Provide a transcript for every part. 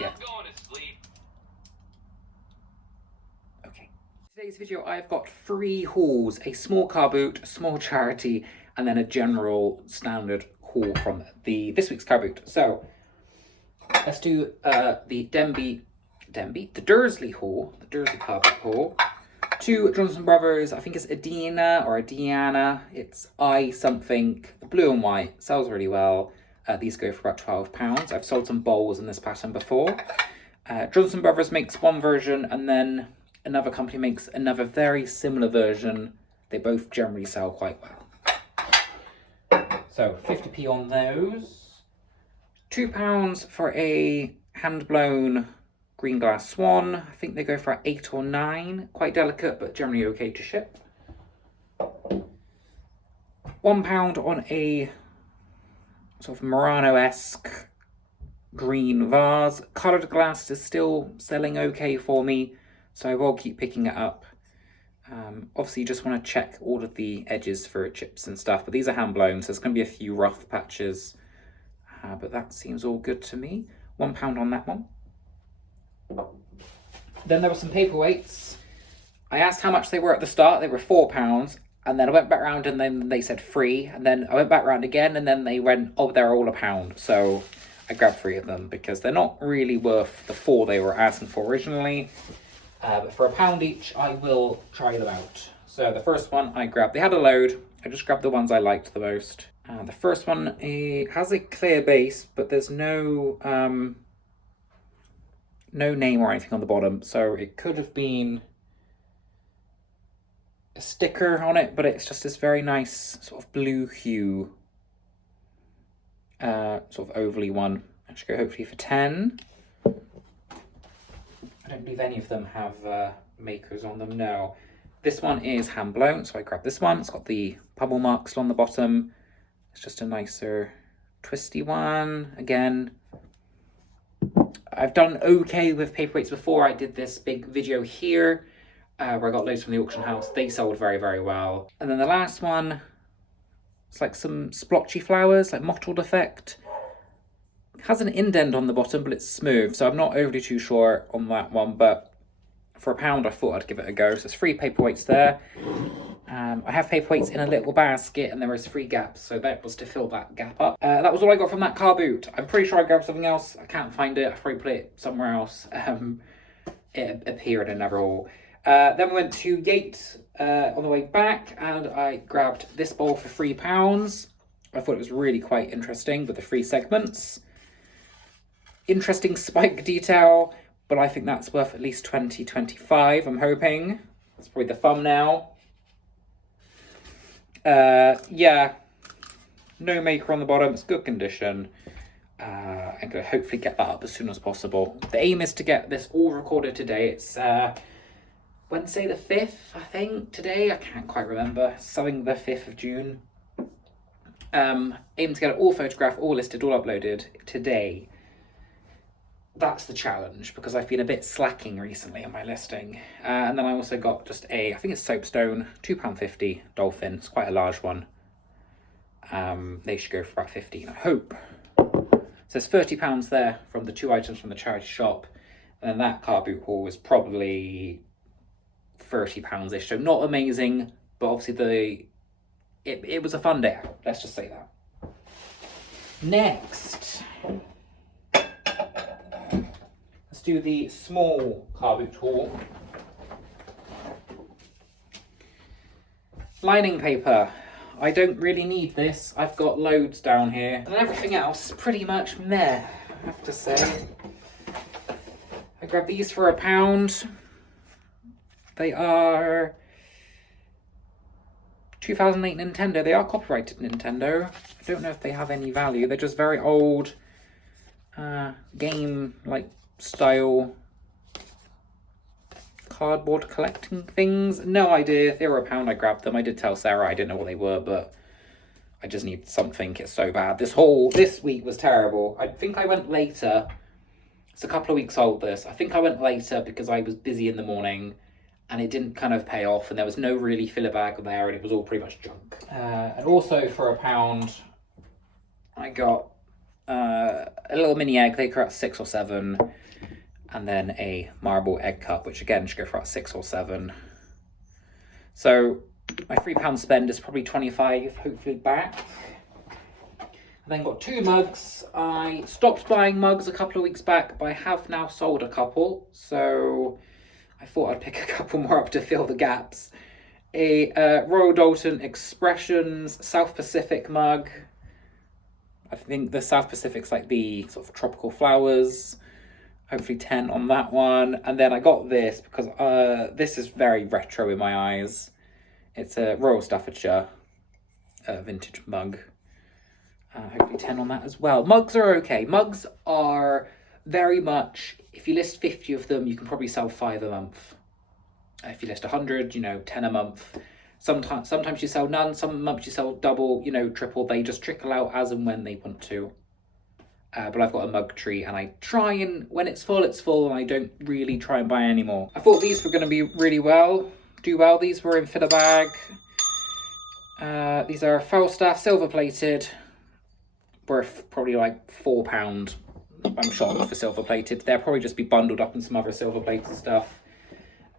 yet. Okay. Today's video, I've got 3 hauls: a small car boot, a small charity, and then a general standard haul from this week's car boot. So let's do the Dursley haul, the Dursley car boot haul. To Johnson Brothers, I think it's Adina or Adiana. It's I something, blue and white, sells really well. These go for about £12. I've sold some bowls in this pattern before. Johnson Brothers makes one version, and then another company makes another very similar version. They both generally sell quite well. So 50p on those. £2 for a hand-blown green glass swan. I think they go for 8 or 9. Quite delicate, but generally okay to ship. £1 on a sort of Murano-esque green vase. Coloured glass is still selling okay for me, so I will keep picking it up. Obviously, you just want to check all of the edges for chips and stuff, but these are hand-blown, so there's going to be a few rough patches. But that seems all good to me. £1 on that one. Then there were some paperweights. I asked how much they were at the start. They were £4, and then I went back around and then they said free, and then I went back around again and then they went, oh, they're all £1. So I grabbed 3 of them because they're not really worth the 4 they were asking for originally. But for £1 each, I will try them out. So the first one I grabbed, they had a load. I just grabbed the ones I liked the most. The first one has a clear base, but there's no name or anything on the bottom, so it could have been a sticker on it, but it's just this very nice sort of blue hue, sort of ovally one. I should go hopefully for 10. I don't believe any of them have makers on them, no. This one is hand blown, so I grabbed this one. It's got the pummel marks on the bottom. It's just a nicer twisty one. Again, I've done okay with paperweights before. I did this big video here where I got loads from the auction house. They sold very, very well. And then the last one, it's like some splotchy flowers, like mottled effect. It has an indent on the bottom, but it's smooth, so I'm not overly too sure on that one, but for £1, I thought I'd give it a go. So there's 3 paperweights there. I have paperweights in a little basket, and there is 3 gaps, so that was to fill that gap up. That was all I got from that car boot. I'm pretty sure I grabbed something else. I can't find it. I probably put it somewhere else. It appeared in another haul. Then we went to Yates on the way back, and I grabbed this bowl for £3. I thought it was really quite interesting with the 3 segments. Interesting spike detail, but I think that's worth at least 20, 25, I'm hoping. That's probably the thumbnail. Yeah, no maker on the bottom. It's good condition. I'm going to hopefully get that up as soon as possible. The aim is to get this all recorded today. It's Wednesday the 5th, I think, today. I can't quite remember. Something the 5th of June. Aim to get it all photographed, all listed, all uploaded today. That's the challenge, because I've been a bit slacking recently on my listing. And then I also got just I think it's soapstone, £2.50 dolphin. It's quite a large one. They should go for about 15, I hope. So there's £30 there from the 2 items from the charity shop. And then that car boot haul was probably £30-ish. So not amazing, but obviously it was a fun day out. Let's just say that. Next, let's do the small car boot haul. Lining paper. I don't really need this. I've got loads down here. And everything else is pretty much meh, I have to say. I grabbed these for £1. They are 2008 Nintendo. They are copyrighted Nintendo. I don't know if they have any value. They're just very old game-like style cardboard collecting things. No idea. They were £1. I grabbed them. I did tell Sarah I didn't know what they were, but I just need something. It's so bad. This week was terrible. I think I went later. It's a couple of weeks old, this. I think I went later because I was busy in the morning and it didn't kind of pay off, and there was no really filler bag there, and it was all pretty much junk. And also for £1, I got a little mini egg, they go at 6 or 7. And then a marble egg cup, which again should go for about 6 or 7. So my £3 spend is probably 25, hopefully back. I then got 2 mugs. I stopped buying mugs a couple of weeks back, but I have now sold a couple. So I thought I'd pick a couple more up to fill the gaps. A Royal Doulton Expressions South Pacific mug. I think the South Pacific's like the sort of tropical flowers. Hopefully 10 on that one. And then I got this because this is very retro in my eyes. It's a Royal Staffordshire vintage mug. Hopefully 10 on that as well. Mugs are okay. Mugs are very much, if you list 50 of them, you can probably sell 5 a month. If you list 100, 10 a month. Sometimes you sell none, some months you sell double, triple. They just trickle out as and when they want to. But I've got a mug tree and I try and, when it's full, and I don't really try and buy any more. I thought these were going to be do well. These were in filler bag. These are Falstaff silver plated, worth probably like £4. I'm shocked for silver plated. They'll probably just be bundled up in some other silver plated stuff.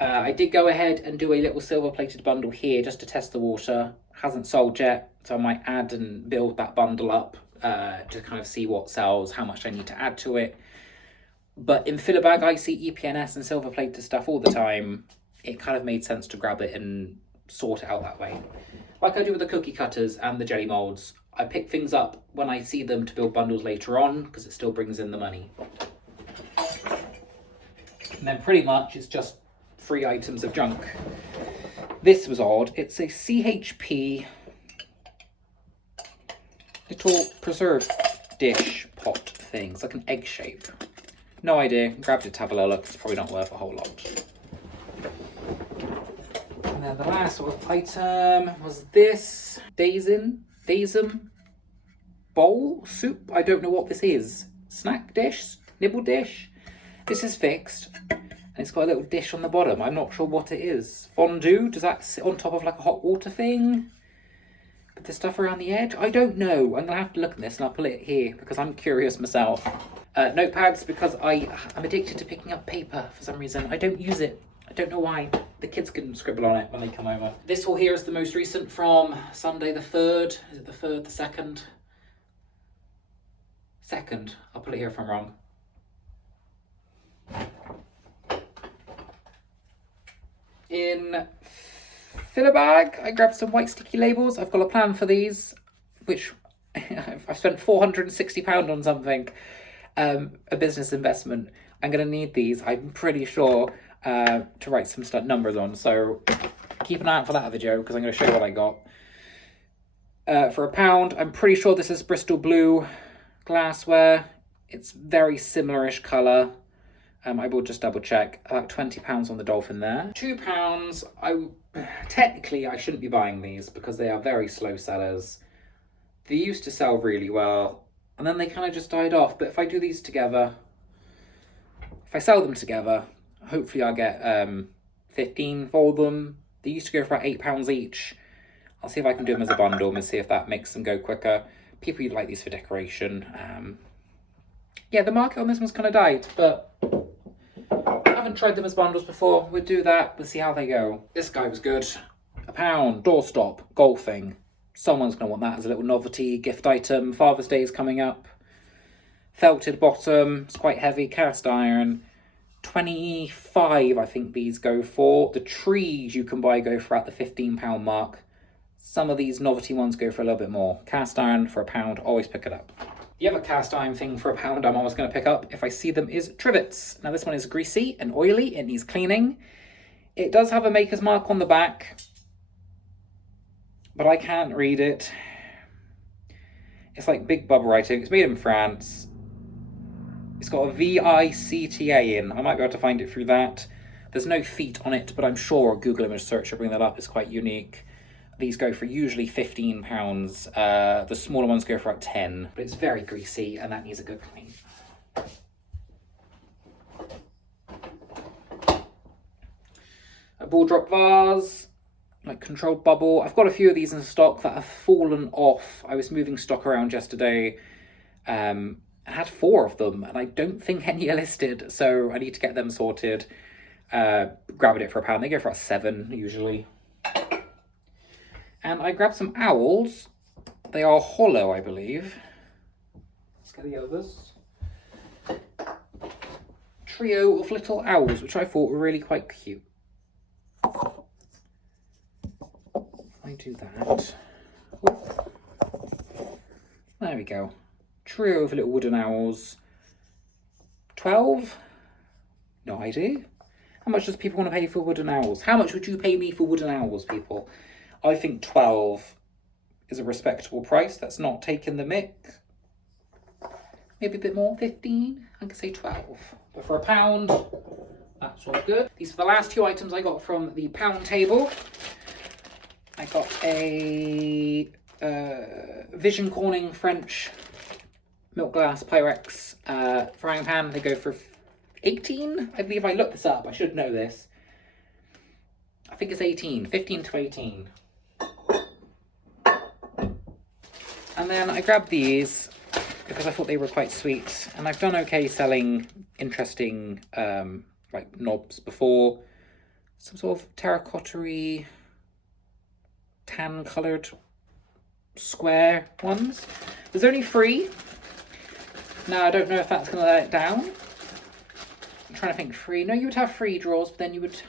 I did go ahead and do a little silver plated bundle here just to test the water. Hasn't sold yet, so I might add and build that bundle up to kind of see what sells, how much I need to add to it. But in filler bag, I see EPNS and silver plated stuff all the time. It kind of made sense to grab it and sort it out that way. Like I do with the cookie cutters and the jelly molds. I pick things up when I see them to build bundles later on because it still brings in the money. And then pretty much it's just 3 items of junk. This was odd. It's a CHP little preserve dish pot thing. It's like an egg shape. No idea. Grabbed it to have a little look. It's probably not worth a whole lot. And then the last sort of item was this Daism bowl soup. I don't know what this is. Snack dish? Nibble dish? This is fixed. And it's got a little dish on the bottom. I'm not sure what it is. Fondue? Does that sit on top of like a hot water thing? But the stuff around the edge? I don't know. I'm going to have to look at this and I'll put it here because I'm curious myself. Notepads, because I'm addicted to picking up paper for some reason. I don't use it. I don't know why. The kids can scribble on it when they come over. This one here is the most recent from Sunday the 3rd. Is it the 3rd, the 2nd? 2nd. I'll put it here if I'm wrong. In filler bag, I grabbed some white sticky labels. I've got a plan for these, which I've spent £460 on something, a business investment. I'm going to need these, I'm pretty sure, to write some numbers on. So keep an eye out for that video because I'm going to show you what I got. For £1, I'm pretty sure this is Bristol blue glassware. It's very similar-ish colour. I will just double check. About £20 on the dolphin there. £2, technically I shouldn't be buying these because they are very slow sellers. They used to sell really well and then they kind of just died off. But if I do these together, if I sell them together, hopefully I'll get 15 for them. They used to go for about £8 each. I'll see if I can do them as a bundle and see if that makes them go quicker. People like these for decoration. Yeah, the market on this one's kind of died, but I haven't tried them as bundles before. We'll do that. We'll see how they go. This guy was good. £1, doorstop, golfing. Someone's going to want that as a little novelty gift item. Father's Day is coming up. Felted bottom. It's quite heavy. Cast iron. 25, I think these go for. The trees you can buy go for at the £15 mark. Some of these novelty ones go for a little bit more. Cast iron for £1. Always pick it up. The other cast iron thing for £1 I'm always going to pick up if I see them is trivets. Now this one is greasy and oily. It needs cleaning. It does have a maker's mark on the back, but I can't read it. It's like big bubble writing. It's made in France. It's got a VICTA in. I might be able to find it through that. There's no feet on it, but I'm sure Google image search will bring that up. It's quite unique. These go for usually £15. The smaller ones go for about 10, but it's very greasy and that needs a good clean. A ball drop vase, like controlled bubble. I've got a few of these in stock that have fallen off. I was moving stock around yesterday I had 4 of them, and I don't think any are listed, so I need to get them sorted. Grabbing it for £1. They go for about 7 usually. And I grabbed some owls. They are hollow, I believe. Let's get the others. Trio of little owls, which I thought were really quite cute. If I do that. There we go. Trio of little wooden owls. 12? No idea. How much does people want to pay for wooden owls? How much would you pay me for wooden owls, people? I think 12 is a respectable price. That's not taking the mick. Maybe a bit more, 15? I could say 12. But for £1, that's all good. These are the last 2 items I got from the pound table. I got a Vision Corning French milk glass Pyrex frying pan. They go for 18, I believe. I looked this up. I should know this. I think it's 18, 15 to 18. And then I grabbed these because I thought they were quite sweet. And I've done okay selling interesting like knobs before. Some sort of terracotta-y, tan-coloured square ones. There's only 3. Now, I don't know if that's going to let it down. I'm trying to think 3. No, you would have 3 drawers, but then you would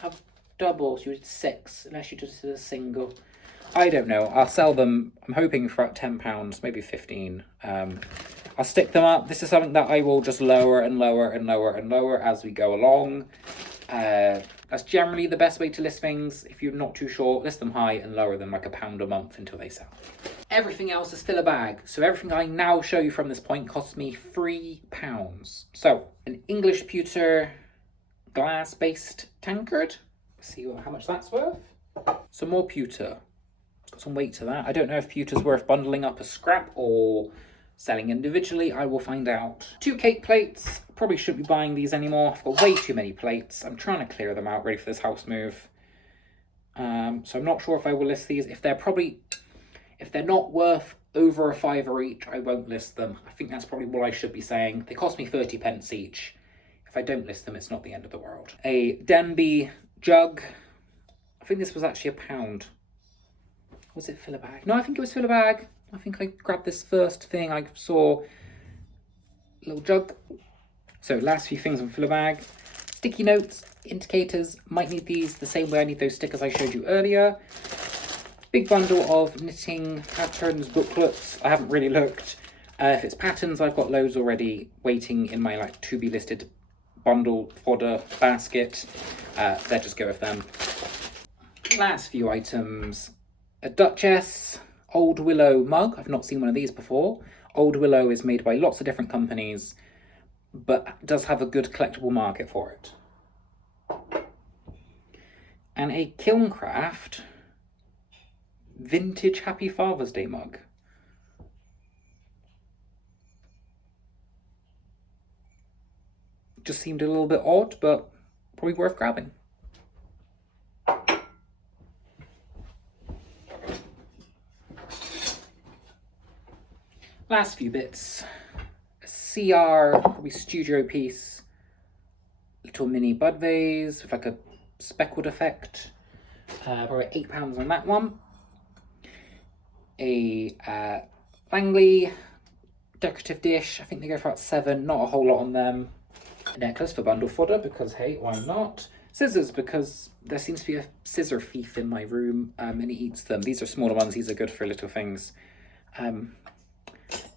have doubles. You would 6, unless you just did a single. I don't know. I'll sell them, I'm hoping, for about £10, maybe 15. I'll stick them up. This is something that I will just lower and lower and lower and lower as we go along. That's generally the best way to list things. If you're not too sure, list them high and lower them like £1 a month until they sell. Everything else is fill a bag. So everything I now show you from this point costs me £3. So an English pewter glass-based tankard. Let's see how much that's worth. Some more pewter. It's got some weight to that. I don't know if pewter's worth bundling up as scrap or selling individually. I will find out. 2 cake plates. Probably shouldn't be buying these anymore. I've got way too many plates. I'm trying to clear them out, ready for this house move. So I'm not sure if I will list these. If they're not worth over £5 each, I won't list them. I think that's probably what I should be saying. They cost me 30p each. If I don't list them, it's not the end of the world. A Denby jug. I think this was actually £1. Was it fill a bag? No, I think it was fill a bag. I think I grabbed this first thing I saw. Little jug. So last few things on fill a bag. Sticky notes, indicators. Might need these the same way I need those stickers I showed you earlier. Big bundle of knitting patterns, booklets. I haven't really looked. If it's patterns, I've got loads already waiting in my like to be listed bundle fodder basket. Let's just go with them. Last few items. A Duchess Old Willow mug. I've not seen one of these before. Old Willow is made by lots of different companies, but does have a good collectible market for it. And a Kilncraft vintage Happy Father's Day mug. Just seemed a little bit odd, but probably worth grabbing. Last few bits. A CR, probably studio piece. Little mini bud vase with like a speckled effect. Probably £8 on that one. A Langley decorative dish. I think they go for about 7. Not a whole lot on them. A necklace for bundle fodder because, hey, why not? Scissors because there seems to be a scissor thief in my room and he eats them. These are smaller ones. These are good for little things.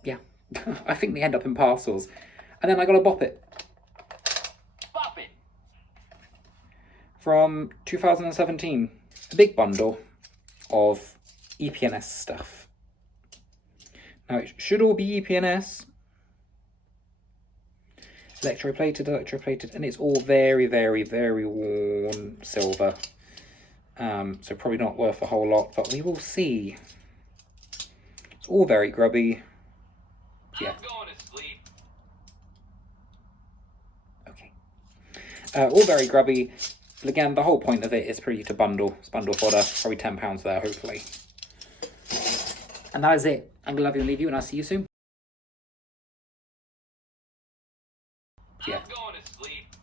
Yeah, I think they end up in parcels. And then I got a Bop It. Bop It! From 2017. A big bundle of EPNS stuff. Now it should all be EPNS. Electroplated, and it's all very, very, very worn silver. So probably not worth a whole lot, but we will see. It's all very grubby. Yeah. I'm going to sleep. Okay. All very grubby. But again, the whole point of it is pretty to bundle. It's bundle fodder. Probably £10 there, hopefully. And that is it. I'm going to love you and leave you, and I'll see you soon. sleep.